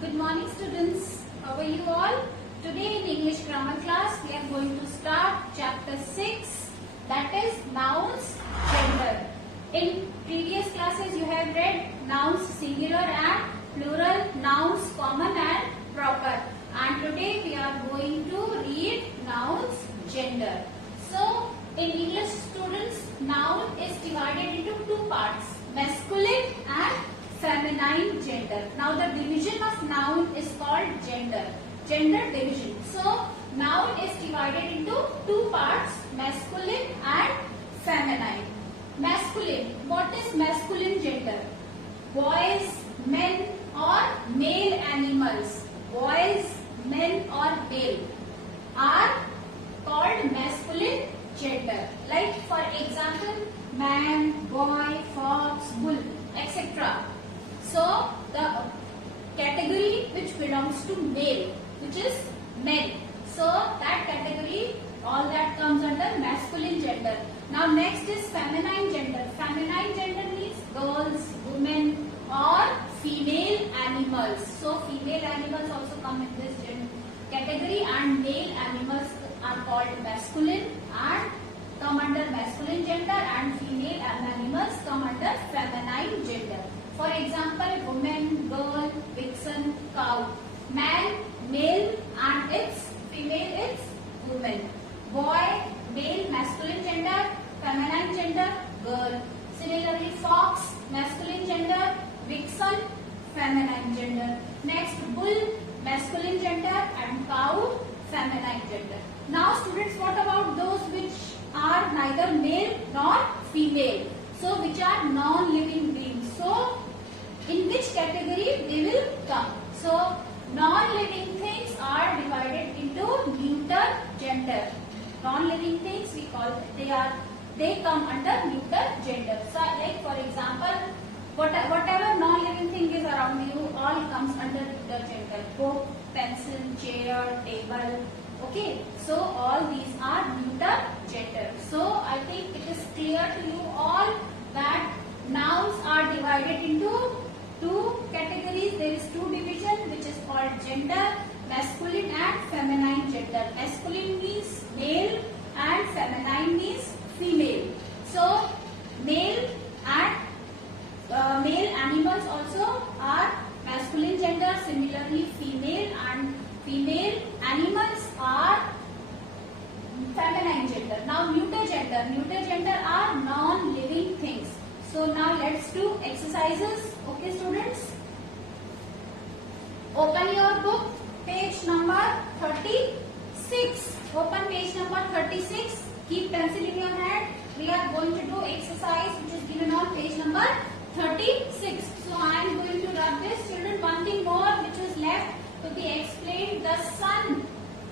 Good morning students. How are you all? Today in English grammar class we are going to start chapter 6, that is nouns, gender. In previous classes you have read nouns singular and plural, nouns common and proper. And today we are going to read nouns, gender. So in English students, noun is divided into two parts, masculine and feminine gender. Now the division of noun is called gender. Gender division. So noun is divided into two parts, masculine and feminine. Masculine. What is masculine gender? Boys, men or male animals. Boys, men or male are called masculine gender. Like for example, man, boy, fox, bull, etc. So the category which belongs to male, which is men. So that category, all that comes under masculine gender. Now next is feminine gender. Feminine gender means girls, women or female animals. So female animals also come in this category, and male animals are called masculine and come under masculine gender, and female animals come under feminine gender. For example, woman, girl, vixen, cow. Man, male, and its female is woman. Boy, male, masculine gender, feminine gender, girl. Similarly, fox, masculine gender, vixen, feminine gender. Next, bull, masculine gender, and cow, feminine gender. Now students, what about those which are neither male nor female? So which are non-living beings. So in which category they will come? So non-living things are divided into neuter gender. Non-living things we call, they come under neuter gender. So like for example, whatever non-living thing is around you, all comes under neuter gender. Book, pencil, chair, table. Okay, so all these are neuter gender. So I think it is clear to you all that nouns are divided into two categories. There is two division which is called gender, masculine and feminine gender. Masculine means male and feminine means female. So male and male animals also are masculine gender. Similarly, female and female animals are feminine gender. Now neuter gender. Neuter gender are non-living things. So now let's do exercises. Okay students? Open your book, page number 36. Open page number 36. Keep pencil in your hand. We are going to do exercise which is given on page number 36. So I am going to rub this. Children, one thing more which is left to be explained. The sun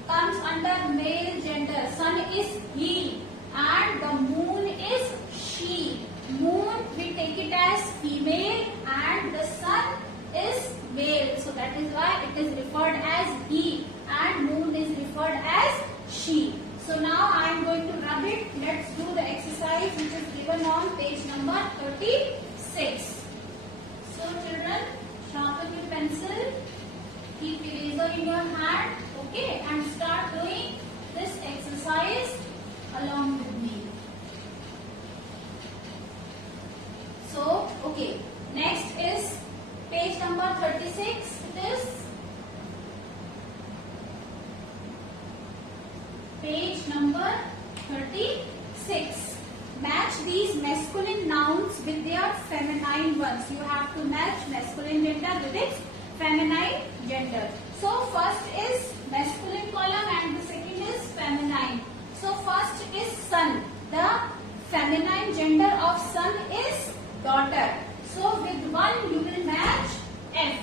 comes under male gender. Sun is he and the moon is she. Moon we take it as female and the sun is male. So that is why it is referred as he and moon is referred as she. So now I am going to rub it. Let's do the exercise which is given on page number 36. So children, sharpen your pencil. Keep eraser in your hand, okay, and start doing this exercise along with me. So, okay, next is page number 36. It is page number 36. Match these masculine nouns with their feminine ones. You have to match masculine gender with its feminine gender. So first is masculine column and the second is feminine. So first is sun. The feminine gender of sun is daughter. So with one you will match F.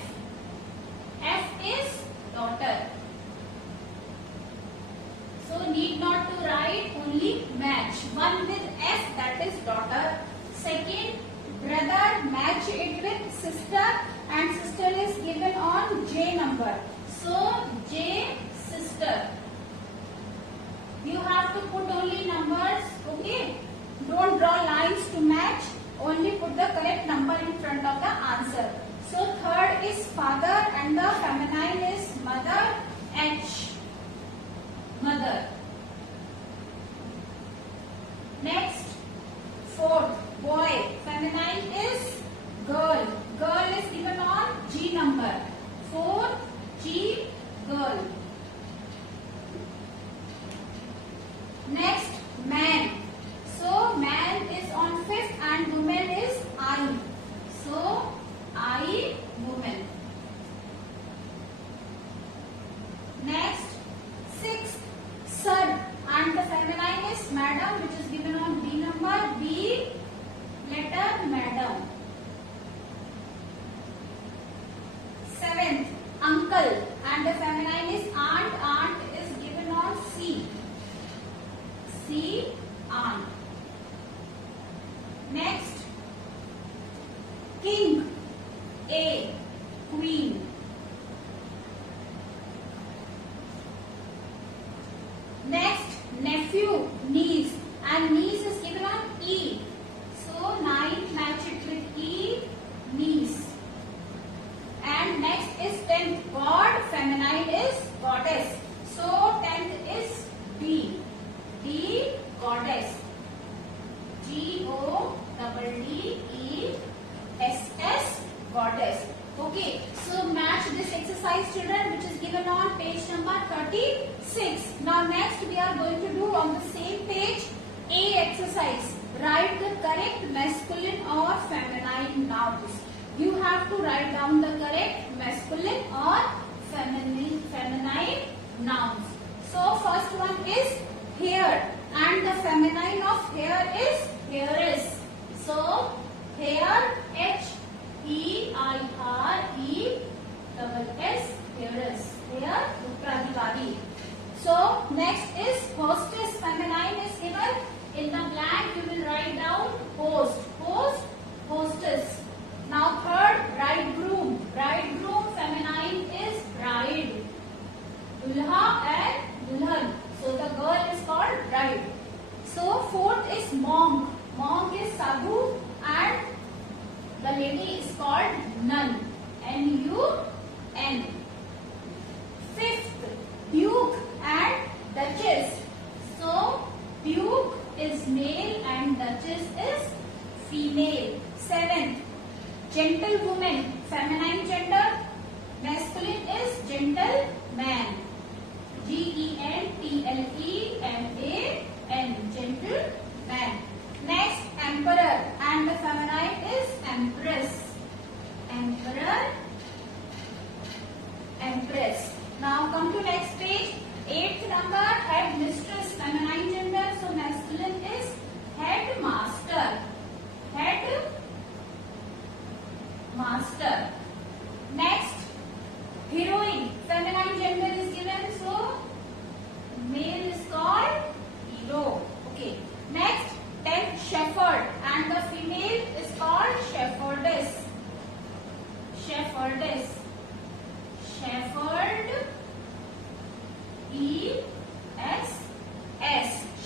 F is daughter. So need not to write, only match. One with F, that is daughter. Second, brother, match it with sister, and sister is given on J number. So J, sister. You have to put only numbers, okay? Don't draw lines to match, only put the correct number in front of the answer. So H, mother. Next, fourth, boy. Feminine is girl. Girl is given on G number. 4, G, girl. Next, man. So, man is on 5th and woman is I. So, I, woman. Next, 6th, sir. And the feminine is madam, which is given on B number. B, letter, madam. 7th, uncle. And the feminine is aunt. Aunt is given on C. C, aunt. Next, king. A, queen. Next, nephew, niece. And niece is given on E. So, 9 match it with E, niece. And next is 10th, God. Feminine is goddess. So, 10th is D. D, goddess. G-O-D-D-E-S-S, goddess. Okay, so match this exercise, children, which is given on page number 36. Now next we are going to do on the same page A exercise. Write the correct masculine or feminine nouns. You have to write down the correct masculine or feminine nouns. So first one is hair, and the feminine of hair is hairs. So hair, H-E-I-R-E-S-S, hairs. Hair, Pradivali. So next is hostess. Feminine is given. In the blank you will write down host. Host, hostess. Now third, bridegroom. Bridegroom, feminine is bride. Dulha and dulhan. So the girl is called bride. So fourth is monk. Monk is sadhu and the lady is called nun. N-U-N. Fifth, duke and duchess. So duke is male and duchess is female. Seventh, gentlewoman. Feminine gender. Masculine is gentleman. G-E-N-T-L-E-M-A-N. Gentleman. Next, emperor, and the feminine is empress. Emperor, empress. Now come to next page. 8th number, head mistress. Feminine gender. So masculine is headmaster. Head master. Next, heroine. Feminine gender is given. So male is called hero. Okay. Next, 10th, shepherd, and the female is called shepherdess. Shepherdess. Shepherd, E-S-S.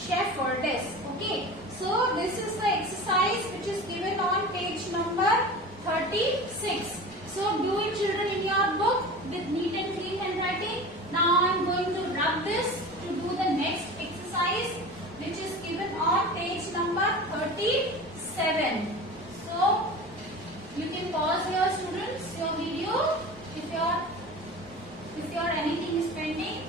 Shepherdess. Okay. So this is the exercise which is given on page number 36. So do it, children, in your book with neat and clean handwriting. Now I am going to rub this to do the next exercise, which is given on page number 37. So you can pause here, students, your video. If your anything is pending,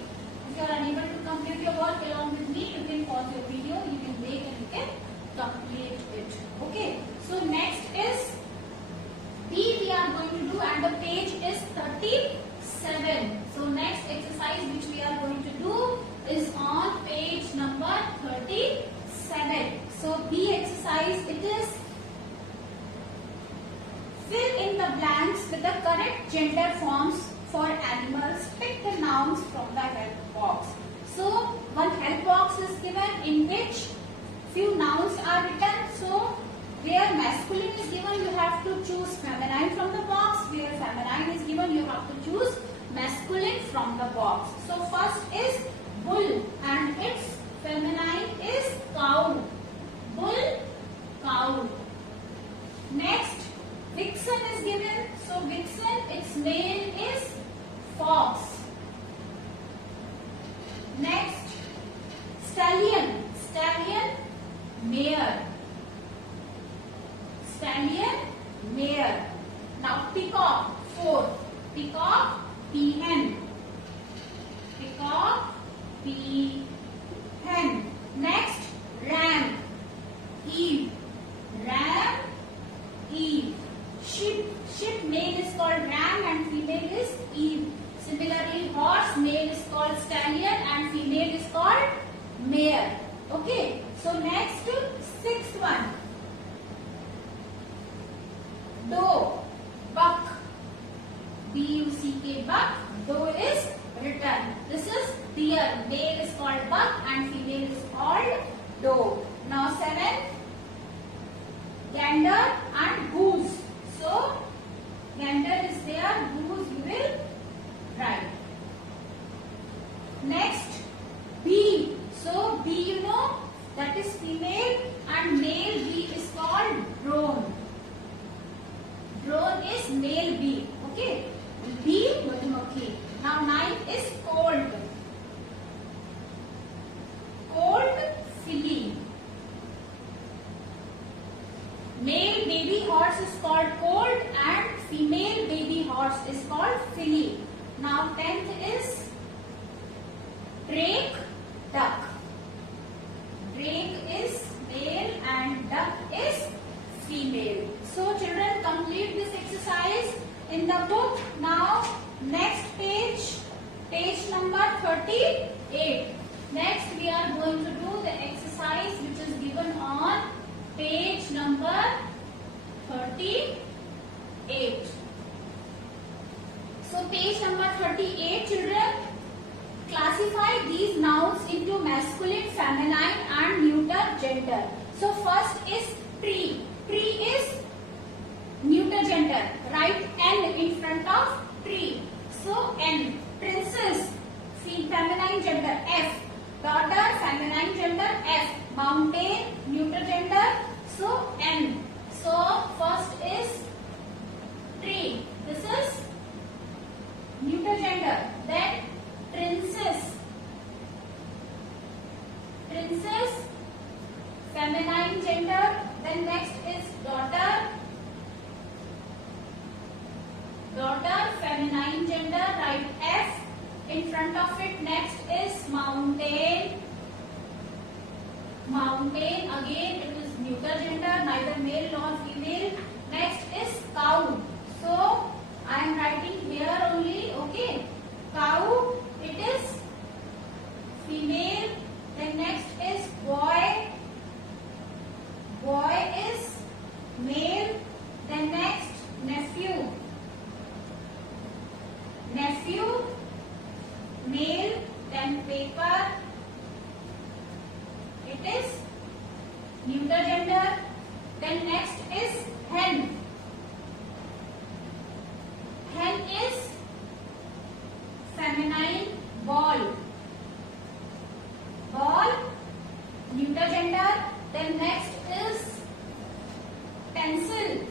if you are unable to complete your work along with me, you can pause your video, you can break and you can complete it. Okay. So next is B we are going to do, and the page is 37. So next exercise which we are going to do is on page number 37. So B exercise, it is fill in the blanks with the correct gender forms for animals. Pick the nouns from the help box. So one help box is given in which few nouns are written. So where masculine is given, you have to choose feminine from the box. Where feminine is given, you have to choose masculine from the box. So first is bull, and its feminine is cow. Bull, cow. Next, vixen is given. So vixen, its male is fox. Peacock, peahen. Peacock, peahen. Next, ram, Eve. Ram, Eve. Ship male is called ram and female is Eve. Similarly, horse male is called stallion and female is called mare. Okay. So next, sixth one. Doe, buck. B-U-C-K, buck. Doe is written. This is deer. Male is called buck and female is called doe. Now 7. Gander and goose. So gander is there, goose you will write. Next, bee. So bee you know that is female and male bee is called drone. Drone is male bee. Okay. Bee Madhumakhi. Now 9 is colt. Colt, filly. Male baby horse is called colt and female baby horse is called filly. Now 10th is drake, duck. Drake is male and duck is female. So children, complete this exercise in the book. Now next page, page number 38. Next we are going to do the exercise which is given on page number 38. So page number 38, children, classify these nouns into masculine, feminine and neuter gender. So first is tree. Tree is neuter gender. Write N in front of tree. So N. Princess, feminine gender. F. Daughter, feminine gender. F. Mountain, neuter gender. So N. So first is tree. This is neuter gender. Then princess. Princess, feminine gender. Then next is daughter. Daughter, feminine gender. Write F in front of it. Next is mountain. Mountain, again it is neuter gender, neither male nor female. Next is cow. So I am writing here only. Okay. Cow, it is female. Then next is boy. Boy is male. Then next, nephew. Nephew, male. Then paper, it is neuter gender. Then next is hen. Hen is feminine. Ball. Ball, neuter gender. Then next is pencil.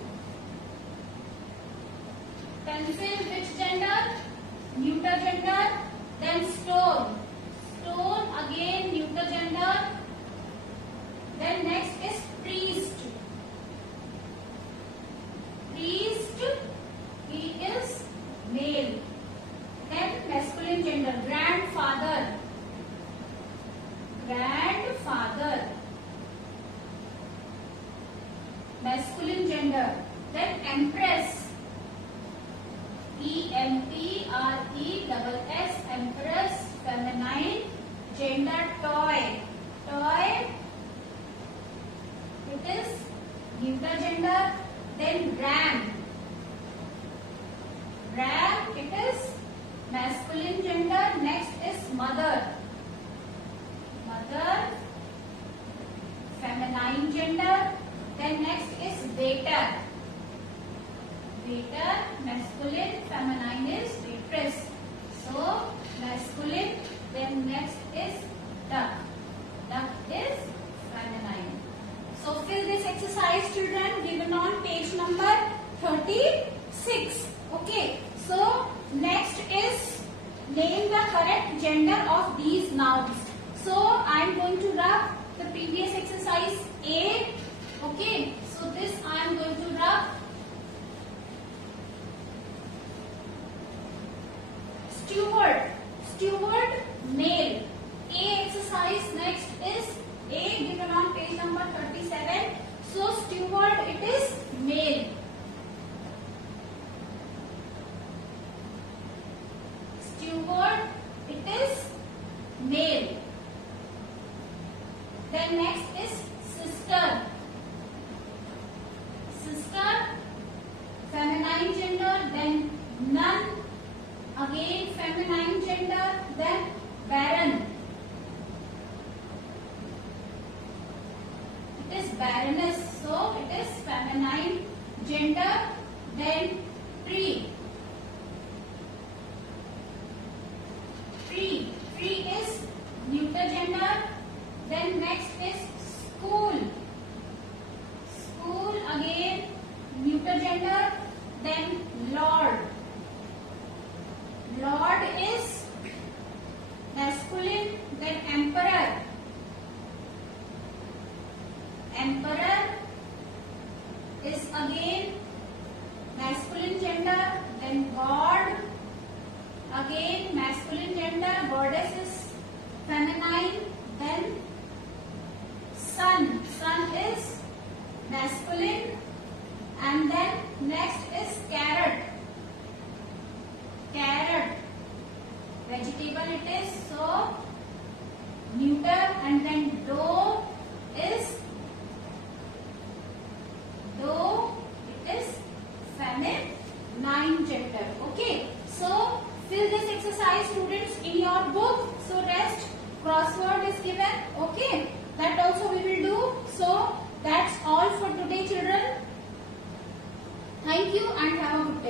Pencil, which gender? Neuter gender. Then stone. Stone, again neuter gender. Then next is priest. Priest, he is male. Then masculine gender. Grandfather. Grandfather, masculine gender. Then empress. E-M-P-R-E-S-S, empress, feminine gender. Toy. Toy, it is neuter gender. Then ram. Ram, it is masculine gender. Next is mother. Mother, feminine gender. Then next is waiter. Waiter, masculine, feminine is waitress. So masculine. Then next is duck. Duck is feminine. So fill this exercise, children, given on page number 36. Okay. So next is name the correct gender of these nouns. So I am going to rub the previous exercise A. Okay. So this I am going to rub Steward. Steward, male. A exercise next is A, given on page number 37. So steward, it is male. Steward, it is male. Then next is sister. Sister, feminine gender, then nun, again feminine gender, then baron. It is baroness, so it is feminine gender, then tree. Tree is neuter gender, then next is school. School, again neuter gender, then lord. Lord is masculine, then emperor. Emperor is again masculine gender, then god, again masculine gender, goddess is feminine, then sun. Sun is masculine, and then next is carrot. Carrot, vegetable it is, so neuter, and then doe is feminine gender. Okay, so fill this exercise, students, in your book. So rest crossword is given. Okay, that also we will do. So that's all for today, children. Thank you and have a good day.